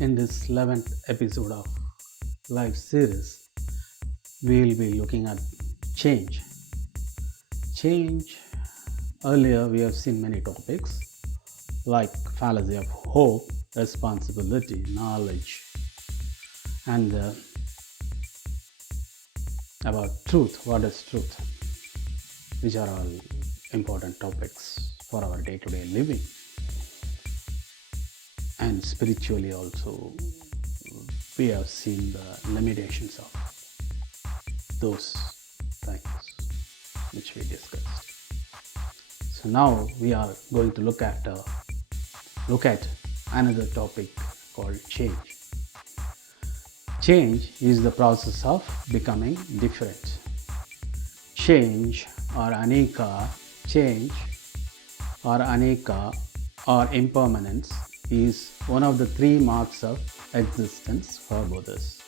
In this 11th episode of live series, we will be looking at change. Change, earlier we have seen many topics like fallacy of hope, responsibility, knowledge, and about truth. What is truth? Which are all important topics for our day to day living. And spiritually, also, we have seen the limitations of those things which we discussed. So now we are going to look at another topic called change. Change is the process of becoming different. Change or aneka or impermanence is one of the three marks of existence for Buddhists.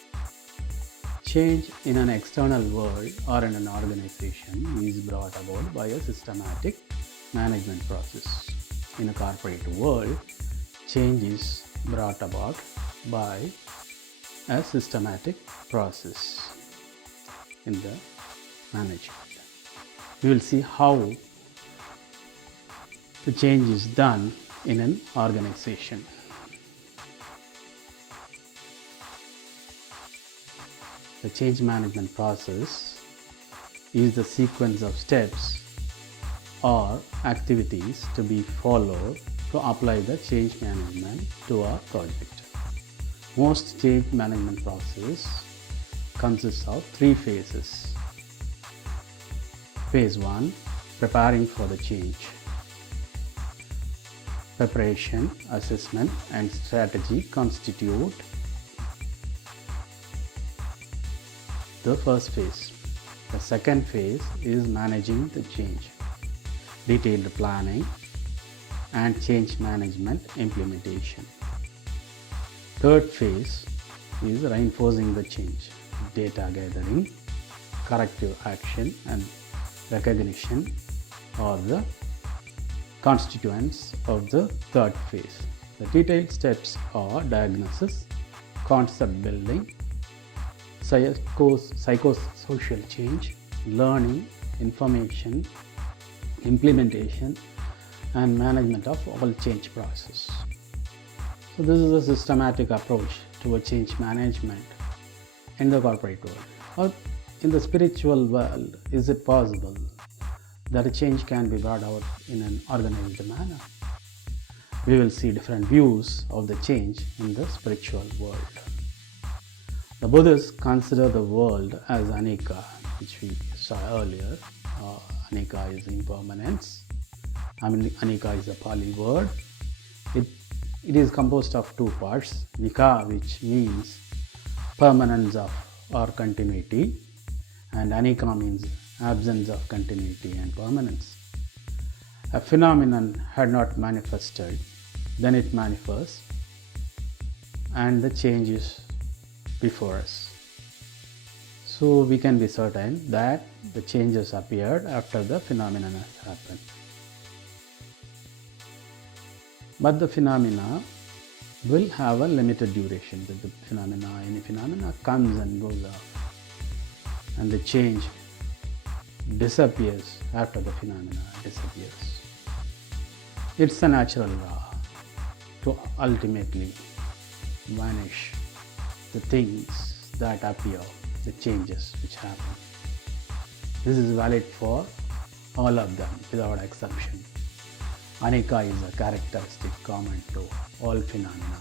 Change in an external world or in an organization is brought about by a systematic management process. In a corporate world, change is brought about by a systematic process in the management. We will see how the change is done in an organization. The change management process is the sequence of steps or activities to be followed to apply the change management to a project. Most change management process consists of three phases. Phase 1, preparing for the change. Preparation, assessment, and strategy constitute the first phase. The second phase is managing the change, detailed planning, and change management implementation. Third phase is reinforcing the change, data gathering, corrective action, and recognition are the constituents of the third phase. The detailed steps are diagnosis, concept building, psychosocial change, learning, information, implementation, and management of all change process. So this is a systematic approach to a change management in the corporate world. Or in the spiritual world, is it possible that a change can be brought out in an organized manner? We will see different views of the change in the spiritual world. The Buddhists consider the world as aneka, which we saw earlier. Aneka is impermanence. Aneka is a Pali word. It is composed of two parts. Nika, which means permanence of or continuity, and aneka means absence of continuity and permanence. A phenomenon had not manifested, then it manifests, and the change is before us. So we can be certain that the changes appeared after the phenomenon has happened. But the phenomena will have a limited duration. Any phenomena comes and goes off, and the change disappears after the phenomena disappears. It's a natural law to ultimately vanish the things that appear, the changes which happen. This is valid for all of them without exception. Aneka is a characteristic common to all phenomena,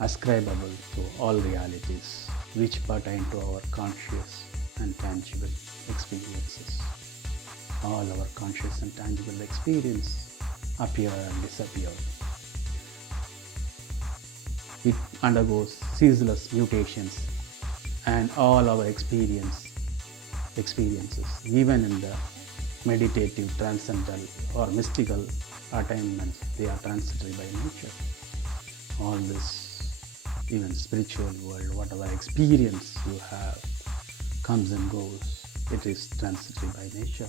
ascribable to all realities which pertain to our conscious and tangible experiences. All our conscious and tangible experience appear and disappear. It undergoes ceaseless mutations, and all our experiences, even in the meditative, transcendental, or mystical attainments, they are transitory by nature. All this, even spiritual world, whatever experience you have, comes and goes. It is transitory by nature.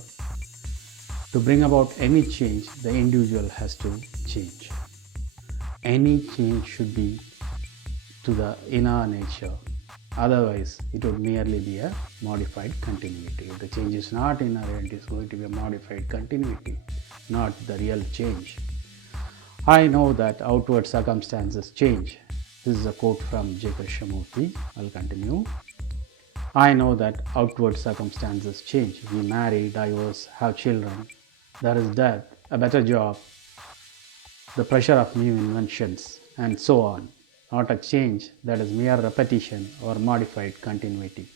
To bring about any change, the individual has to change. Any change should be to the inner nature. Otherwise, it would merely be a modified continuity. If the change is not inherent, it is going to be a modified continuity, not the real change. I know that outward circumstances change. This is a quote from J.Krishnamurti. I'll continue. I know that outward circumstances change. We marry, divorce, have children. There is death, a better job, the pressure of new inventions, and so on. Not a change that is mere repetition or modified continuity.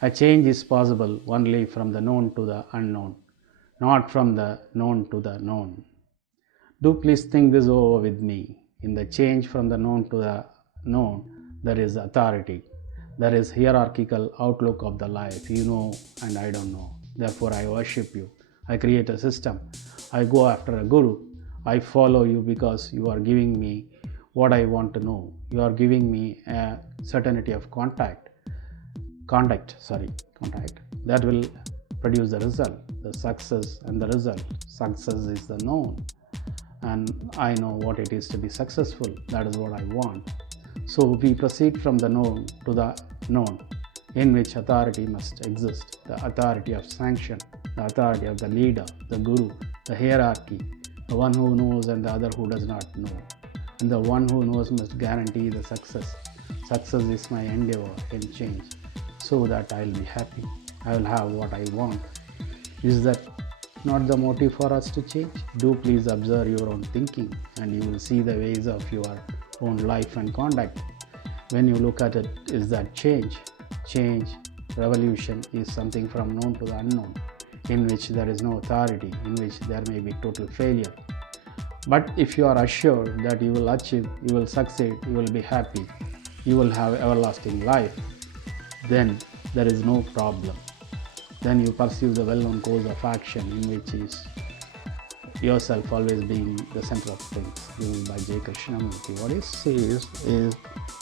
A change is possible only from the known to the unknown, not from the known to the known. Do please think this over with me. In the change from the known to the known, there is authority. There is hierarchical outlook of the life. You know and I don't know. Therefore I worship you. I create a system. I go after a guru. I follow you because you are giving me what I want to know. You are giving me a certainty of contact that will produce the result, the success and the result. Success is the known, and I know what it is to be successful. That is what I want. So we proceed from the known to the known, in which authority must exist, the authority of sanction, the authority of the leader, the guru, the hierarchy, the one who knows and the other who does not know. And the one who knows must guarantee the success. Success is my endeavor in change, so that I will be happy. I will have what I want. Is that not the motive for us to change? Do please observe your own thinking, and you will see the ways of your own life and conduct. When you look at it, is that change? Change, revolution is something from known to the unknown, in which there is no authority, in which there may be total failure. But if you are assured that you will achieve, you will succeed, you will be happy, you will have everlasting life, then there is no problem. Then you pursue the well-known course of action, in which is yourself always being the center of things, given by J. Krishnamurti. What he says is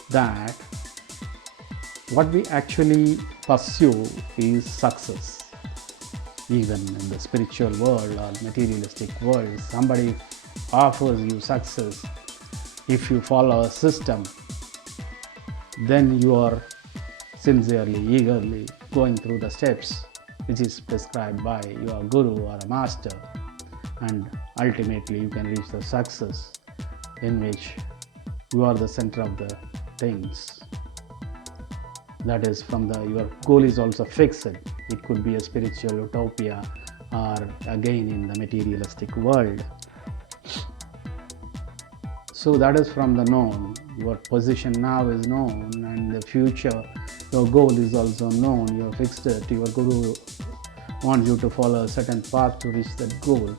that what we actually pursue is success. Even in the spiritual world or materialistic world, somebody offers you success. If you follow a system, then you are sincerely, eagerly going through the steps which is prescribed by your guru or a master, and ultimately you can reach the success in which you are the center of the things. That is, your goal is also fixed. It could be a spiritual utopia or again in the materialistic world. So that is from the known. Your position now is known, and the future, your goal is also known. You are fixed. Your guru wants you to follow a certain path to reach that goal,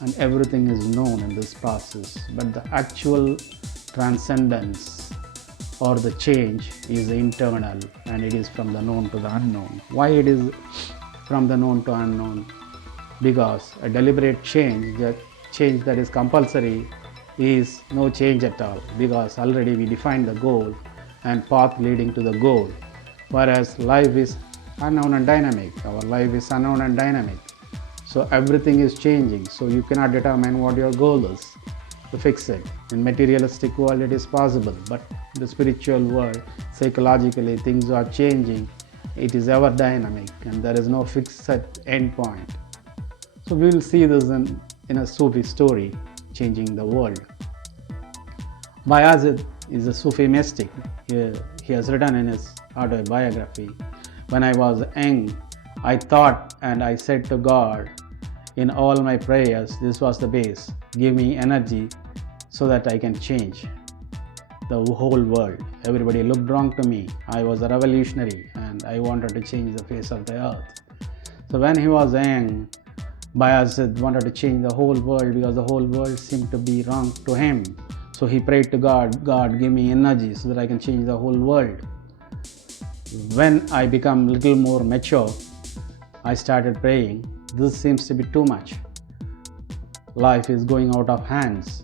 and everything is known in this process. But the actual transcendence or the change is internal, and it is from the known to the unknown. Why it is from the known to unknown? Because a deliberate change, the change that is compulsory, is no change at all, because already we defined the goal and path leading to the goal. Whereas life is unknown and dynamic. Our life is unknown and dynamic. So everything is changing. So you cannot determine what your goal is to fix it. In materialistic world it is possible, but in the spiritual world, psychologically things are changing. It is ever dynamic and there is no fixed end point. So we will see this in a Sufi story, changing the world. Bayazid is a Sufi mystic. He has written in his autobiography, "When I was young, I thought and I said to God, in all my prayers, this was the base. Give me energy so that I can change the whole world. Everybody looked wrong to me. I was a revolutionary and I wanted to change the face of the earth." So when he was young, Bayazid wanted to change the whole world because the whole world seemed to be wrong to him. So he prayed to God, "God, give me energy so that I can change the whole world." When I become a little more mature, I started praying, "This seems to be too much. Life is going out of hands.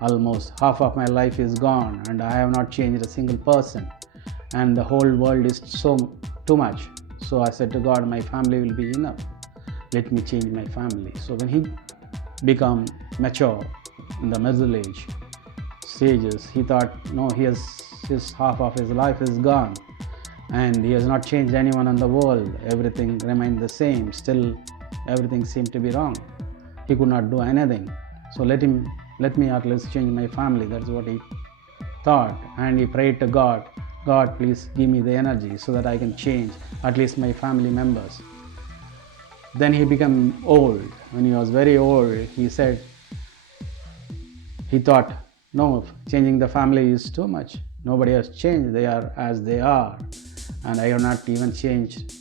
Almost half of my life is gone and I have not changed a single person. And the whole world is too much." So I said to God, "My family will be enough. Let me change my family." So when he became mature in the middle age stages, he thought, no, he has his half of his life is gone, and he has not changed anyone in the world. Everything remained the same. Still, everything seemed to be wrong. He could not do anything. So let me at least change my family. That's what he thought, and he prayed to God. God, please give me the energy so that I can change at least my family members. Then he became old. When he was very old, he thought, no, changing the family is too much. Nobody has changed. They are as they are. And I have not even changed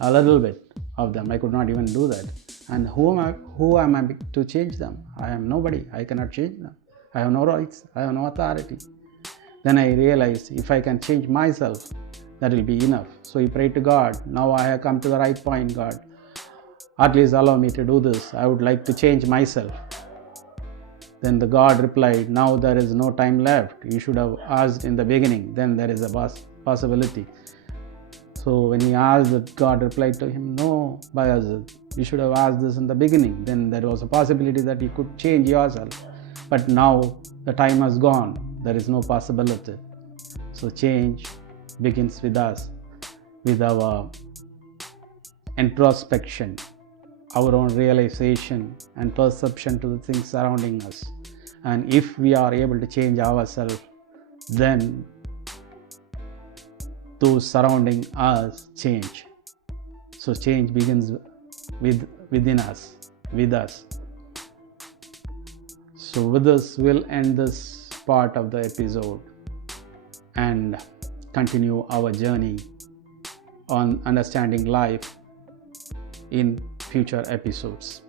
a little bit of them. I could not even do that. And who am I to change them? I am nobody. I cannot change them. I have no rights. I have no authority. Then I realized if I can change myself, that will be enough. So he prayed to God. Now I have come to the right point, God. At least allow me to do this. I would like to change myself. Then the God replied, now there is no time left. You should have asked in the beginning. Then there is a possibility. So when he asked, God replied to him, no, Bayazid, you should have asked this in the beginning. Then there was a possibility that you could change yourself. But now the time has gone. There is no possibility. So change begins with us, with our introspection, our own realization and perception to the things surrounding us. And if we are able to change ourselves, then those surrounding us change. So change begins within us, with us. So with this, we'll end this part of the episode and continue our journey on understanding life in future episodes.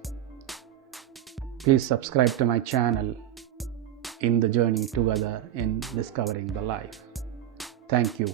Please subscribe to my channel in the journey together in discovering the life. Thank you.